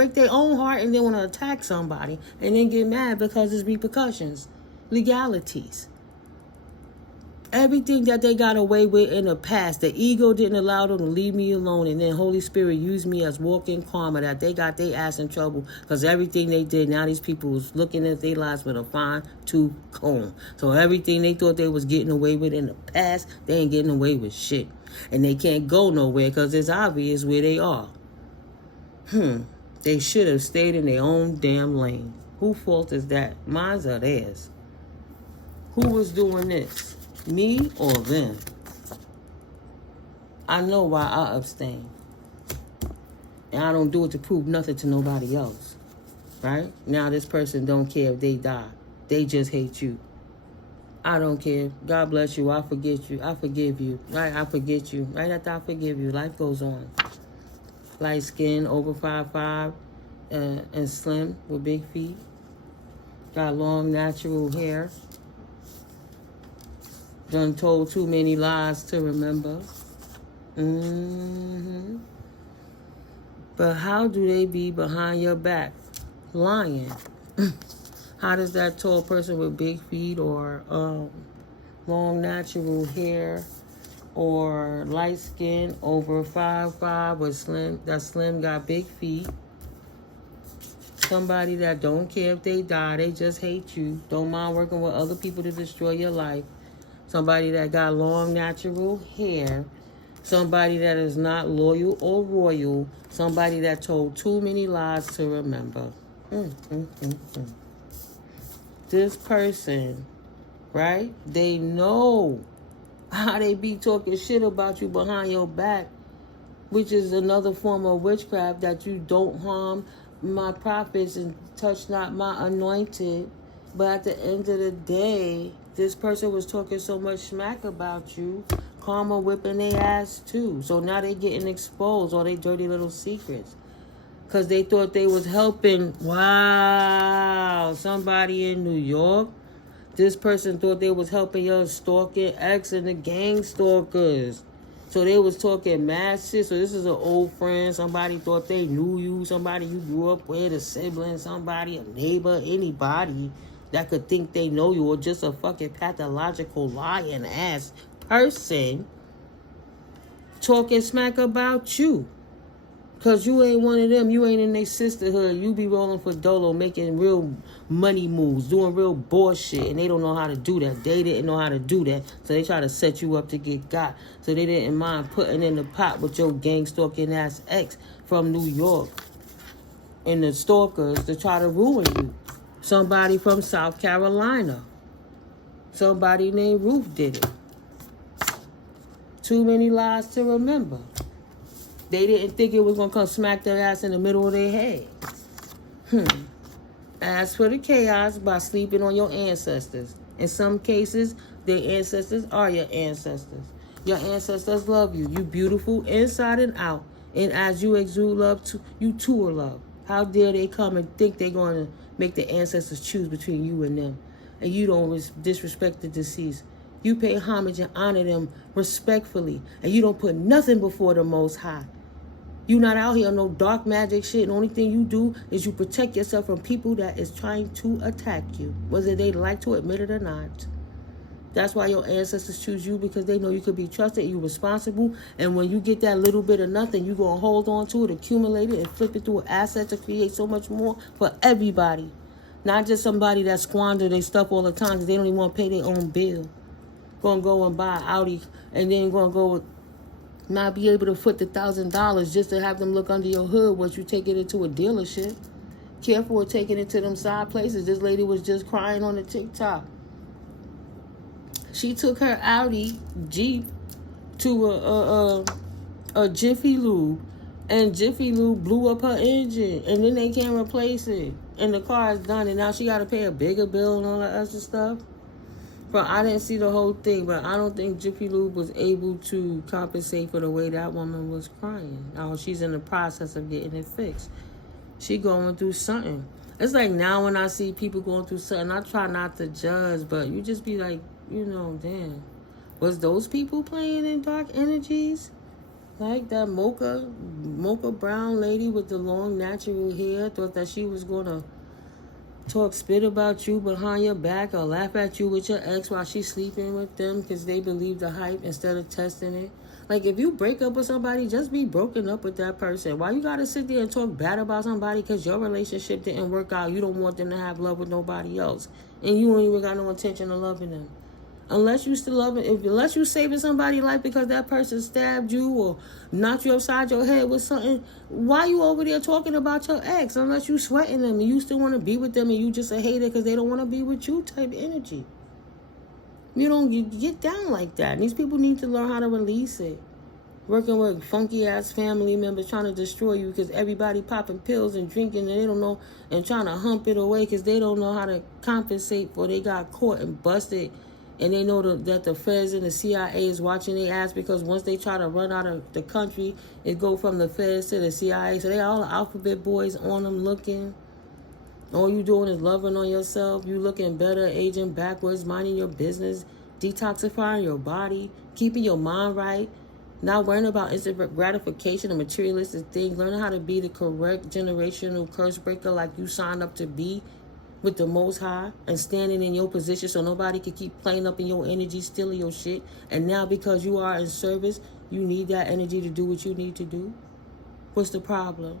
break their own heart and then want to attack somebody and then get mad because there's repercussions. Legalities. Everything that they got away with in the past, the ego didn't allow them to leave me alone, and then Holy Spirit used me as walking karma, that they got their ass in trouble because everything they did, now these people was looking at their lives with a fine-tooth comb. So everything they thought they was getting away with in the past, they ain't getting away with shit. And they can't go nowhere because it's obvious where they are. They should have stayed in their own damn lane. Whose fault is that? Mine's or theirs? Who was doing this? Me or them? I know why I abstain. And I don't do it to prove nothing to nobody else. Right? Now this person don't care if they die. They just hate you. I don't care. God bless you. I forget you. I forgive you. Right? I forget you. Right after I forgive you, life goes on. Light skin, over 5'5", and slim with big feet. Got long natural hair. Done told too many lies to remember. But how do they be behind your back? Lying. How does that tall person with big feet or long natural hair or light skin over 5'5" with slim got big feet? Somebody that don't care if they die, they just hate you. Don't mind working with other people to destroy your life. Somebody that got long natural hair. Somebody that is not loyal or royal. Somebody that told too many lies to remember. This person, right? They know how they be talking shit about you behind your back, which is another form of witchcraft, that you don't harm my prophets and touch not my anointed. But at the end of the day, this person was talking so much smack about you, karma whipping their ass too. So now they getting exposed, all they dirty little secrets. Because they thought they was helping. Wow, somebody in New York. This person thought they was helping your stalking ex and the gangstalkers. So they was talking mad shit. So this is an old friend. Somebody thought they knew you. Somebody you grew up with, a sibling, somebody, a neighbor, anybody that could think they know you, or just a fucking pathological lying ass person talking smack about you. Because you ain't one of them. You ain't in their sisterhood. You be rolling for dolo, making real money moves, doing real bullshit, and they don't know how to do that. They didn't know how to do that, so they try to set you up to get got. So they didn't mind putting in the pot with your gang stalking ass ex from New York and the stalkers to try to ruin you. Somebody from South Carolina. Somebody named Ruth did it. Too many lies to remember. They didn't think it was going to come smack their ass in the middle of their head. Ask for the chaos by sleeping on your ancestors. In some cases, their ancestors are your ancestors. Your ancestors love you. You beautiful inside and out. And as you exude love, you too are loved. How dare they come and think they're going to make the ancestors choose between you and them. And you don't disrespect the deceased. You pay homage and honor them respectfully. And you don't put nothing before the Most High. You not out here on no dark magic shit. The only thing you do is you protect yourself from people that is trying to attack you, whether they like to admit it or not. That's why your ancestors choose you, because they know you could be trusted, you're responsible, and when you get that little bit of nothing, you're going to hold on to it, accumulate it, and flip it through an asset to create so much more for everybody. Not just somebody that squander their stuff all the time because they don't even want to pay their own bill. Going to go and buy an Audi, and then going to go with not be able to foot the $1,000 just to have them look under your hood once you take it into a dealership. Careful with taking it to them side places. This lady was just crying on the TikTok. She took her Audi Jeep to a Jiffy Lube, and Jiffy Lube blew up her engine, and then they can't replace it, and the car is done, and now she got to pay a bigger bill and all that other stuff. But I didn't see the whole thing, but I don't think Jiffy Lube was able to compensate for the way that woman was crying. Now she's in the process of getting it fixed. She going through something. It's like now when I see people going through something, I try not to judge, but you just be like, damn. Was those people playing in dark energies? Like that mocha brown lady with the long natural hair thought that she was going to talk spit about you behind your back or laugh at you with your ex while she's sleeping with them because they believe the hype instead of testing it. Like, if you break up with somebody, just be broken up with that person. Why you gotta sit there and talk bad about somebody because your relationship didn't work out? You don't want them to have love with nobody else, and you don't even got no intention of loving them. Unless you still love it, unless you saving somebody's life because that person stabbed you or knocked you upside your head with something, why you over there talking about your ex? Unless you sweating them and you still want to be with them and you just a hater because they don't want to be with you type energy. You don't get down like that. And these people need to learn how to release it. Working with funky ass family members trying to destroy you because everybody popping pills and drinking and they don't know, and trying to hump it away because they don't know how to compensate for they got caught and busted. And they know that the feds and the CIA is watching their ass because once they try to run out of the country, it go from the feds to the CIA. So they all the alphabet boys on them looking. All you doing is loving on yourself. You looking better, aging backwards, minding your business, detoxifying your body, keeping your mind right, not worrying about instant gratification and materialistic things, learning how to be the correct generational curse breaker like you signed up to be with the Most High, and standing in your position so nobody can keep playing up in your energy, stealing your shit. And now because you are in service, you need that energy to do what you need to do. What's the problem?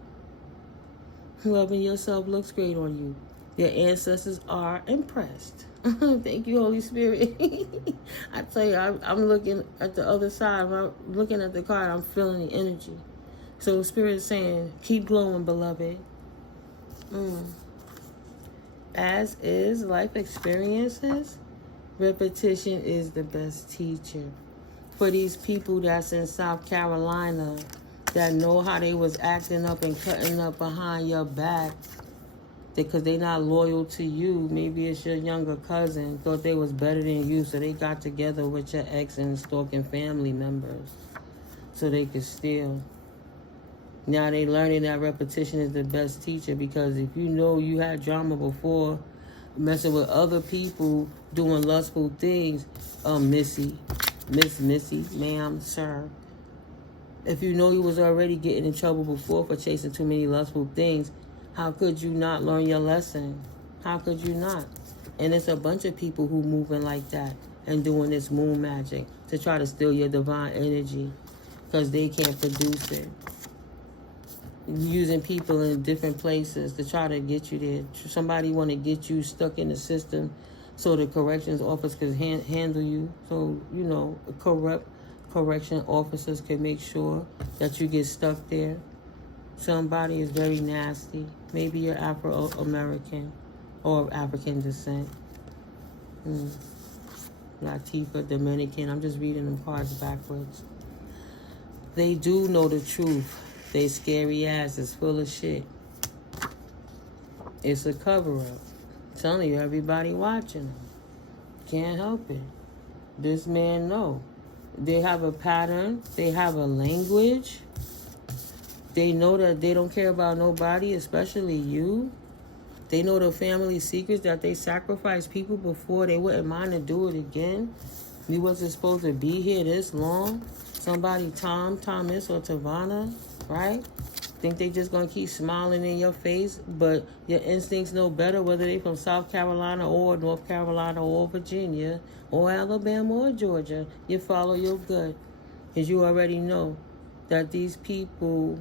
Loving yourself looks great on you. Your ancestors are impressed. Thank you, Holy Spirit. I tell you, I'm looking at the other side. I'm looking at the card. I'm feeling the energy. So Spirit is saying, keep glowing, beloved. As is life experiences, repetition is the best teacher. For these people that's in South Carolina that know how they was acting up and cutting up behind your back because they not loyal to you, maybe it's your younger cousin, thought they was better than you, so they got together with your ex and stalking family members so they could steal. Now they learning that repetition is the best teacher, because if you know you had drama before, messing with other people, doing lustful things, Miss Missy, ma'am, sir. If you know you was already getting in trouble before for chasing too many lustful things, how could you not learn your lesson? How could you not? And it's a bunch of people who moving like that and doing this moon magic to try to steal your divine energy because they can't produce it. Using people in different places to try to get you there. Somebody want to get you stuck in the system so the corrections office could handle you. So, corrupt correction officers can make sure that you get stuck there. Somebody is very nasty. Maybe you're Afro-American or of African descent. Latifa, Dominican. I'm just reading them cards backwards. They do know the truth. They scary ass is full of shit. It's a cover-up. I'm telling you, everybody watching them. Can't help it. This man know. They have a pattern. They have a language. They know that they don't care about nobody, especially you. They know the family secrets, that they sacrificed people before. They wouldn't mind to do it again. You wasn't supposed to be here this long. Somebody, Thomas, or Tavana, right? Think they just gonna keep smiling in your face, but your instincts know better, whether they from South Carolina or North Carolina or Virginia or Alabama or Georgia. You follow your gut, because you already know that these people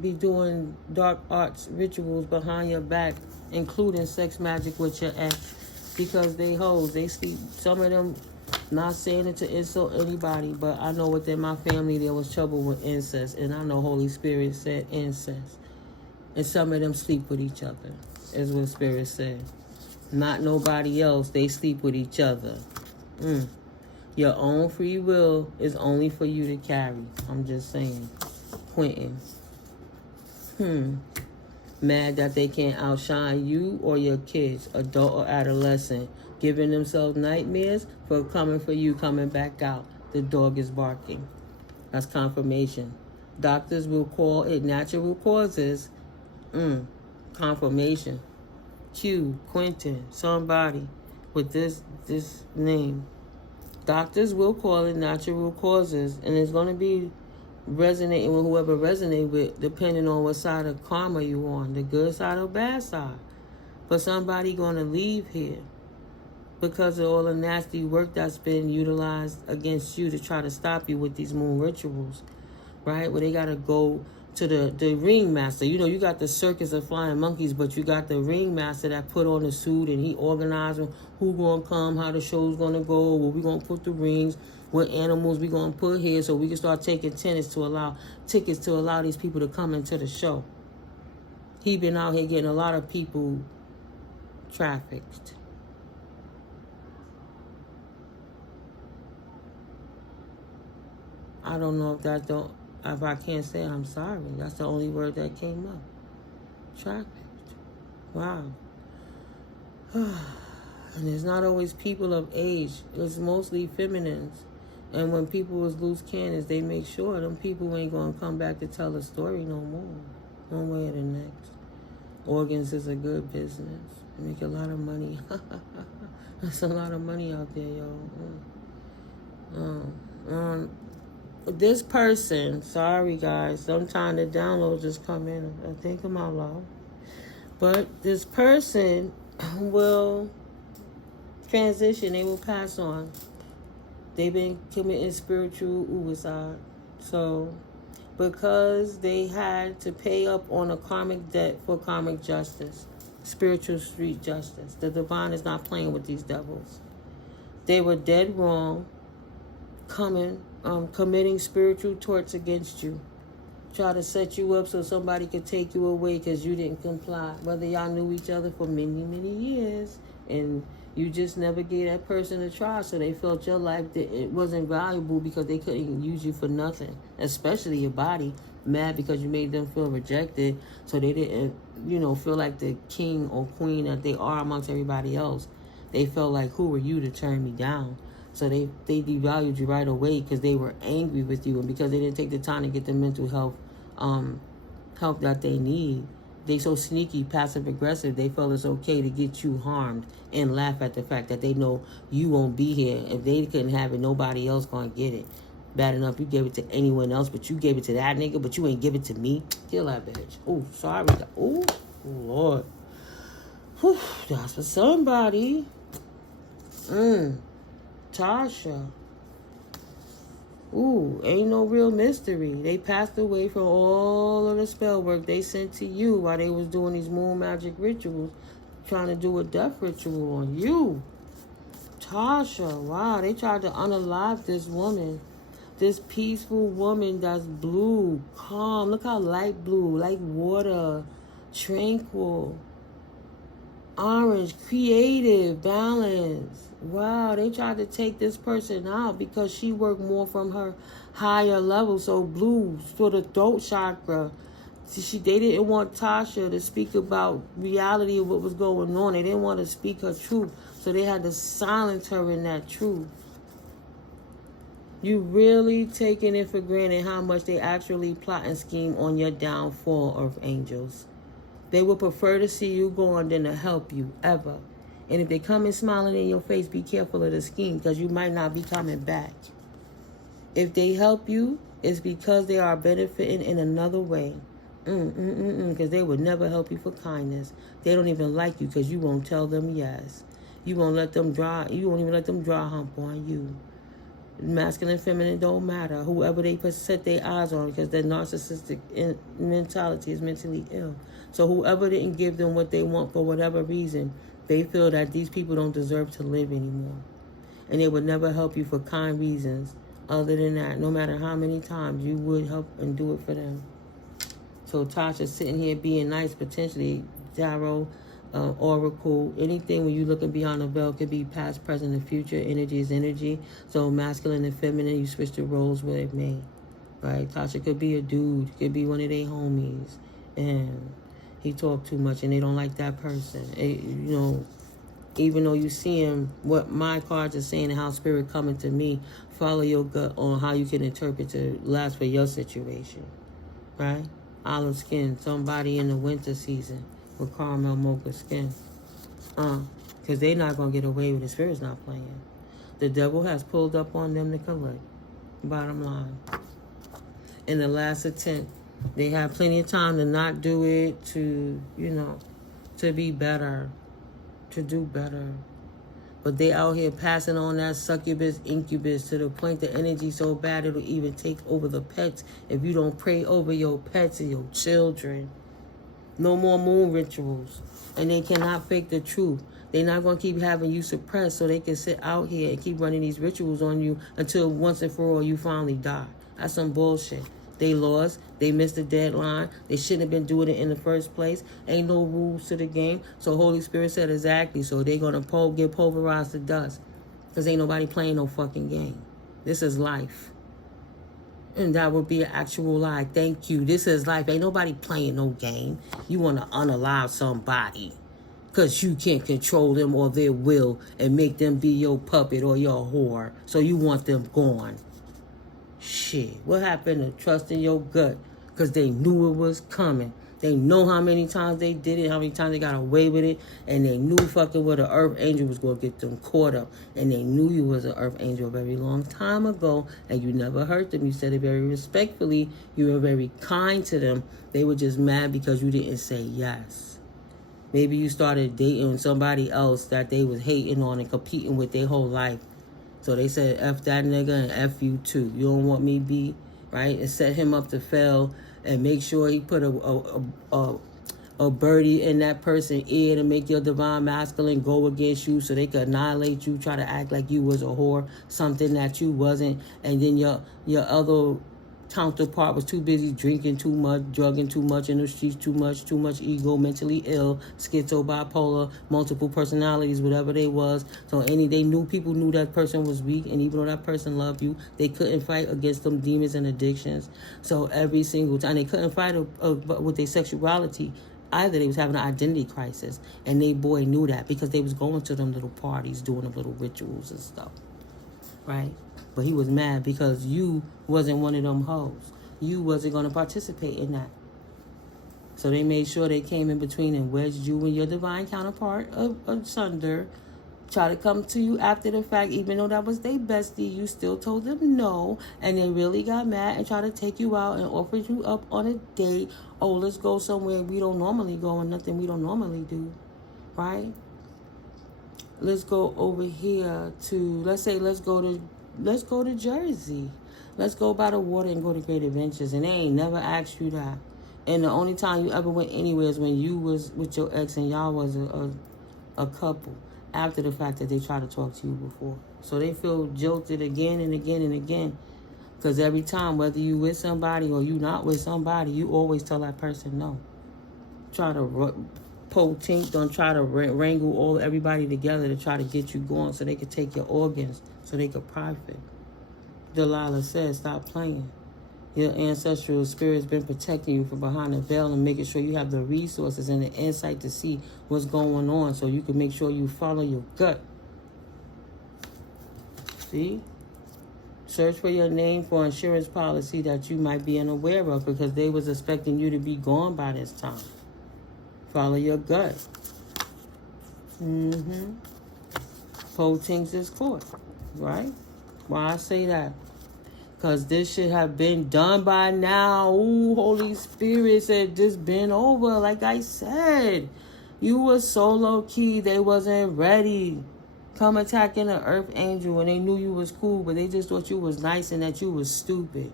be doing dark arts rituals behind your back, including sex magic with your ex, because they hoes. They sleep. Some of them, not saying it to insult anybody, but I know within my family there was trouble with incest, and I know Holy Spirit said incest. And some of them sleep with each other, is what Spirit said. Not nobody else, they sleep with each other. Your own free will is only for you to carry. I'm just saying. Quentin. Mad that they can't outshine you or your kids, adult or adolescent, giving themselves nightmares for coming for you, coming back out. The dog is barking. That's confirmation. Doctors will call it natural causes. Confirmation. Q, Quentin, somebody with this name. Doctors will call it natural causes, and it's going to be resonating with whoever resonate with, depending on what side of karma you on, the good side or bad side. But somebody going to leave here because of all the nasty work that's been utilized against you to try to stop you with these moon rituals, right? Where they got to go to the ringmaster. You know, you got the circus of flying monkeys, but you got the ringmaster that put on the suit and he organizing who going to come, how the show's going to go, where we going to put the rings, what animals we going to put here, so we can start taking tickets to allow these people to come into the show. He been out here getting a lot of people trafficked. I don't know if I can't say I'm sorry. That's the only word that came up. Trafficked. Wow. And it's not always people of age. It's mostly feminines. And when people was loose cannons, they make sure them people ain't going to come back to tell a story no more. One way or the next. Organs is a good business. They make a lot of money. There's a lot of money out there, yo. This person, sorry guys, sometimes the downloads just come in. I think I'm out loud. But this person will transition. They will pass on. They've been committing spiritual suicide. So, because they had to pay up on a karmic debt for karmic justice, spiritual street justice, the divine is not playing with these devils. They were dead wrong, committing spiritual torts against you. Try to set you up so somebody could take you away because you didn't comply. Whether y'all knew each other for many, many years and you just never gave that person a try, so they felt your life that it wasn't valuable because they couldn't use you for nothing, especially your body. Mad because you made them feel rejected, so they didn't, feel like the king or queen that they are amongst everybody else. They felt like, who are you to turn me down? So they devalued you right away because they were angry with you, and because they didn't take the time to get the mental health help that they need. They so sneaky, passive aggressive, they felt it's okay to get you harmed and laugh at the fact that they know you won't be here. If they couldn't have it, nobody else gonna get it. Bad enough you gave it to anyone else, but you gave it to that nigga, but you ain't give it to me. Kill that bitch. Oh, sorry. Oh, Lord. Whew, that's for somebody. Tasha. Ooh, ain't no real mystery. They passed away from all of the spell work they sent to you while they was doing these moon magic rituals, trying to do a death ritual on you. Tasha, wow, they tried to unalive this woman. This peaceful woman that's blue, calm. Look how light blue, like water, tranquil, orange, creative, balanced. Wow, they tried to take this person out because she worked more from her higher level. So blue for the throat chakra. They didn't want Tasha to speak about reality of what was going on. They didn't want to speak her truth. So they had to silence her in that truth. You really taking it for granted how much they actually plot and scheme on your downfall, Earth Angels. They would prefer to see you gone than to help you, ever. And if they come in smiling in your face, be careful of the scheme because you might not be coming back. If they help you, it's because they are benefiting in another way. Because they would never help you for kindness. They don't even like you because you won't tell them yes. You won't even let them draw hump on you. Masculine, feminine don't matter. Whoever they set their eyes on, because their narcissistic mentality is mentally ill. So whoever didn't give them what they want for whatever reason, they feel that these people don't deserve to live anymore. And they would never help you for kind reasons. Other than that, no matter how many times you would help and do it for them. So Tasha sitting here being nice, potentially tarot, oracle, anything when you looking beyond the veil could be past, present, and future. Energy is energy. So masculine and feminine, you switch the roles with it, man. Right? Tasha could be a dude, could be one of their homies, and he talk too much and they don't like that person. Even though you see him, what my cards are saying and how spirit coming to me, follow your gut on how you can interpret to last for your situation. Right? Olive skin, somebody in the winter season with caramel mocha skin. Because they not going to get away with it. Spirit's not playing. The devil has pulled up on them to collect. Bottom line. in the last attempt. They have plenty of time to not do it, to, to be better, to do better. But they out here passing on that succubus, incubus, to the point the energy so bad it'll even take over the pets if you don't pray over your pets and your children. No more moon rituals. And they cannot fake the truth. They're not going to keep having you suppressed so they can sit out here and keep running these rituals on you until once and for all you finally die. That's some bullshit. They lost. They missed the deadline. They shouldn't have been doing it in the first place. Ain't no rules to the game. So Holy Spirit said exactly. So they're going to get pulverized to dust. Because ain't nobody playing no fucking game. This is life. And that would be an actual lie. Thank you. This is life. Ain't nobody playing no game. You want to unalive somebody because you can't control them or their will and make them be your puppet or your whore. So you want them gone. Shit. What happened to trusting your gut? Because they knew it was coming. They know how many times they did it, how many times they got away with it, and they knew fucking what an earth angel was going to get them caught up. And they knew you was an earth angel a very long time ago, and you never hurt them. You said it very respectfully. You were very kind to them. They were just mad because you didn't say yes. Maybe you started dating somebody else that they was hating on and competing with their whole life. So they said, F that nigga and F you too. You don't want me be, right? And set him up to fail. And make sure he put a birdie in that person's ear to make your divine masculine go against you so they could annihilate you, try to act like you was a whore, something that you wasn't. And then your other counterpart was too busy drinking too much, drugging too much in the streets, too much ego, mentally ill, schizo, bipolar, multiple personalities, whatever they was. So people knew that person was weak, and even though that person loved you, they couldn't fight against them demons and addictions. So every single time they couldn't fight with their sexuality either. They was having an identity crisis, and they boy knew that because they was going to them little parties, doing them little rituals and stuff, right? But he was mad because you wasn't one of them hoes. You wasn't going to participate in that. So they made sure they came in between and wedged you and your divine counterpart asunder. Try to come to you after the fact, even though that was their bestie, you still told them no. And they really got mad and tried to take you out and offered you up on a date. Oh, let's go somewhere we don't normally go and nothing we don't normally do, right? Let's go over here to, let's go to Jersey. Let's go by the water and go to Great Adventures. And they ain't never asked you that. And the only time you ever went anywhere is when you was with your ex and y'all was a couple. After the fact that they tried to talk to you before. So they feel jilted again and again and again. Because every time, whether you with somebody or you not with somebody, you always tell that person no. Try to don't try to wrangle everybody together to try to get you going so they could take your organs, so they could profit. Delilah says, stop playing. Your ancestral spirit's been protecting you from behind the veil and making sure you have the resources and the insight to see what's going on so you can make sure you follow your gut. See? Search for your name for insurance policy that you might be unaware of because they was expecting you to be gone by this time. Follow your gut. Potings is court, right? Why I say that? Because this should have been done by now. Ooh, Holy Spirit said this been over. Like I said, you was so low-key, they wasn't ready. Come attacking an earth angel and they knew you was cool, but they just thought you was nice and that you was stupid.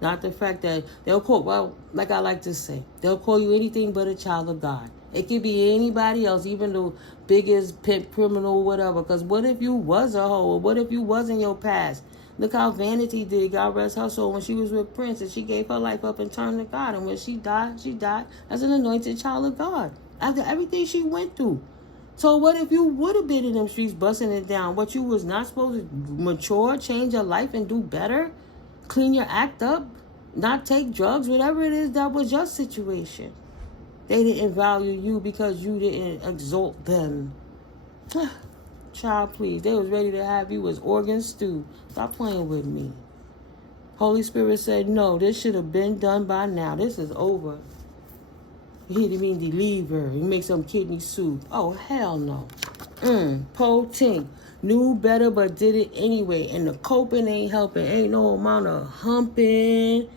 Not the fact that they'll call, well, like I like to say, they'll call you anything but a child of God. It could be anybody else, even the biggest pimp, criminal, whatever. Because what if you was a hoe? What if you was in your past? Look how Vanity did. God rest her soul when she was with Prince and she gave her life up and turned to God. And when she died as an anointed child of God. After everything she went through. So what if you would have been in them streets busting it down? What you was not supposed to mature, change your life and do better? Clean your act up? Not take drugs? Whatever it is that was your situation. They didn't value you because you didn't exalt them. Child, please. They was ready to have you as organ stew. Stop playing with me. Holy Spirit said, no, this should have been done by now. This is over. He didn't mean deliver. He make some kidney soup. Oh, hell no. Po-tink. Knew better but did it anyway. And the coping ain't helping. Ain't no amount of humping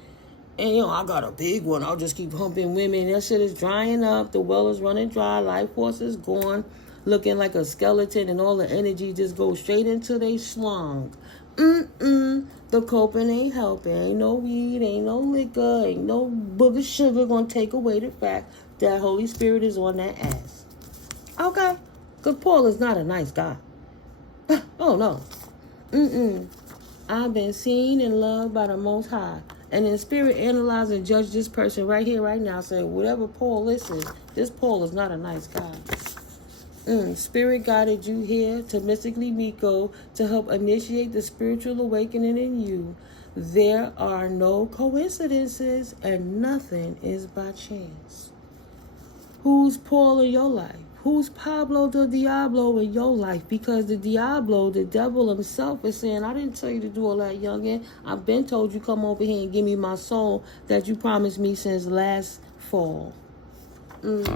And, I got a big one. I'll just keep humping women. That shit is drying up. The well is running dry. Life force is gone. Looking like a skeleton, and all the energy just goes straight into they slung. The coping ain't helping. Ain't no weed, ain't no liquor, ain't no booger sugar gonna take away the fact that Holy Spirit is on that ass. Okay? Because Paul is not a nice guy. Oh, no. I've been seen and loved by the Most High. And in spirit, analyze and judge this person right here, right now. Say, whatever Paul is, this Paul is not a nice guy. Spirit guided you here to mystically Miko to help initiate the spiritual awakening in you. There are no coincidences and nothing is by chance. Who's Paul in your life? Who's Pablo the Diablo in your life? Because the Diablo, the devil himself, is saying, I didn't tell you to do all that, youngin'. I've been told you come over here and give me my soul that you promised me since last fall. You're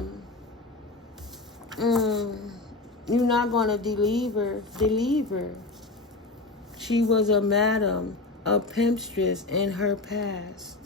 not going to believe her. She was a madam, a pimpstress in her past.